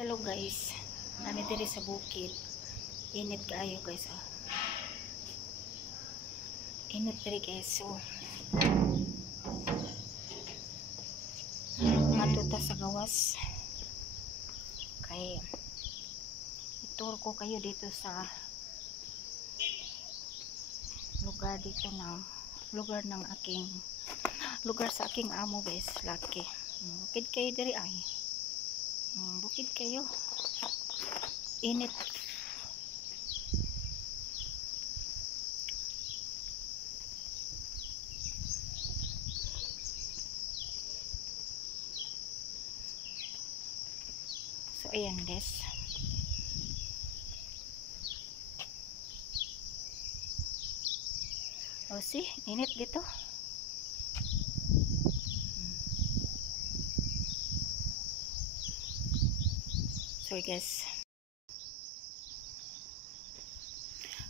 Hello guys, nami diri sa bukid. Init kaayo guys. Init diri guys. So, matuta sa gawas. Kay itur ko kayo dito sa lugar ng aking sa aking amo guys, laki. Bukid kayo diri ay. Bukid kayo. Init. So ayan guys. O see, init dito. Sorry guys.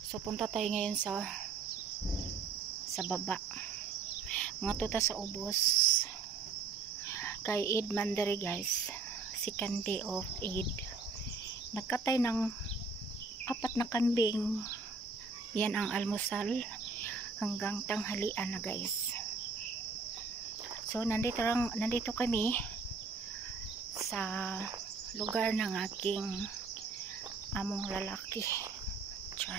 So punta tayo ngayon sa baba. Mga tuta sa ubos. Kay Eid Mandari guys. Second day of Eid. Nagkatay ng 4 na kambing. Yan ang almusal hanggang tanghalian na guys. So nandito kami sa lugar ng aking among lalaki. Char.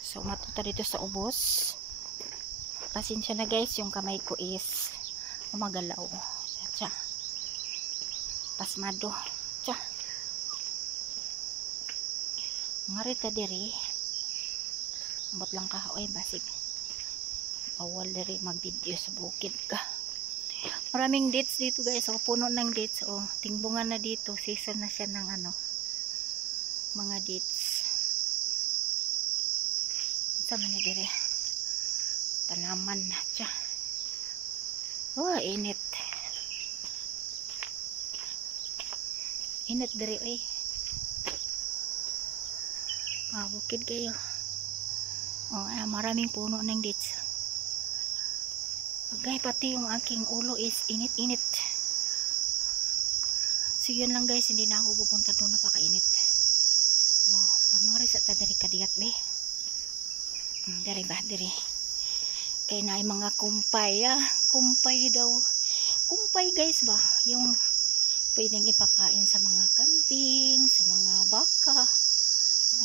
So matuta dito sa ubos. Pasensya na guys, yung kamay ko is umagalaw. Cha. Pasmado. Cha. Ngarita diri. Ambot lang ka oy basig. Bawal diri mag-video sa bukid ka. Maraming dates dito guys. So puno ng dates. Oh, tingbungan na dito. Season na siya ng mga dates. Sama na dire. Tanaman na siya. Oh, init. Init dire oy. Bukid kayo. Maraming puno ng dates. Bagay pati yung aking ulo is init-init. So yun lang guys, hindi na ako pupunta doon, napakainit. Wow, amore sa tadari kadiyat be. Dari ba, dari. Kaya na mga kumpay, kumpay daw. Kumpay guys ba, yung pwedeng ipakain sa mga kambing, sa mga baka.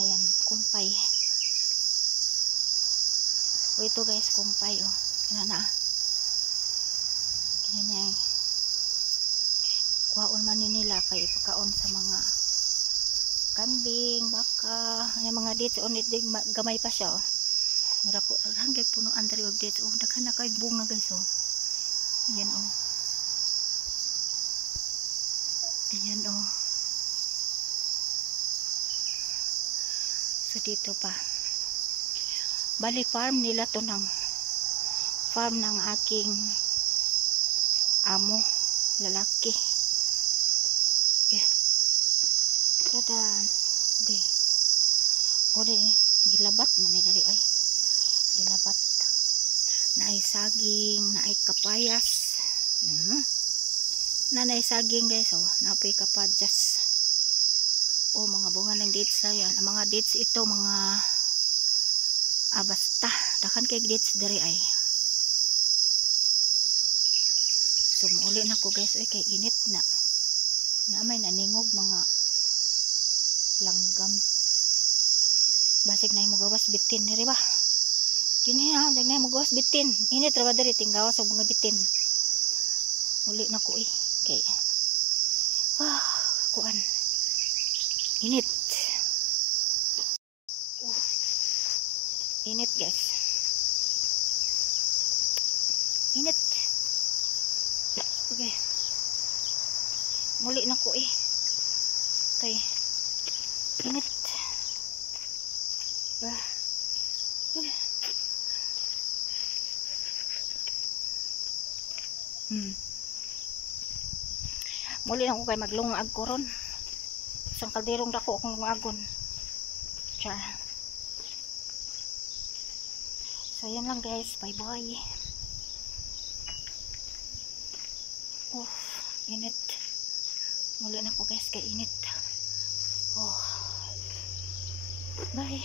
Ayan, kumpay. O ito guys, kumpay oh. Kinana. Kinanya. Kuhaon man nila kay ipakaon sa mga kambing, baka, yung mga dates on it gamay pa siya oh. Mura ko hanggang puno under og dates oh, daghan na kay bunga guys oh. Ayan oh. Ayan oh. So dito pa. Bali farm nila to farm ng aking amo lalaki. Okay. Tadan. De. Ode gilabat man ni dari ay. Gilabat. Naay saging, naay kapayas. Naay saging guys oh, napoy kapadyas. Oh, mga bunga ng dates na yan. Ang mga dates ito, mga basta. Dakan kay dates dari ay. So, mauli na ko guys. Ay, kay init na. May naningog mga langgam. Basig na yung magawas bitin. Dari ba? Dini ha, dag na yung magawas bitin. Init rawa dari, tinggawas o mga bitin. Uli na ko eh. Okay. Kuan. Init. Init guys. Init. Okay. Muli na ko eh. Okay. Init. Muli na ko kay maglungag ko ron. Isang kalderong dako akong lungagon. Char. So yan lang guys. Bye bye. Init. Muli na ko guys kay init. Oh. Bye.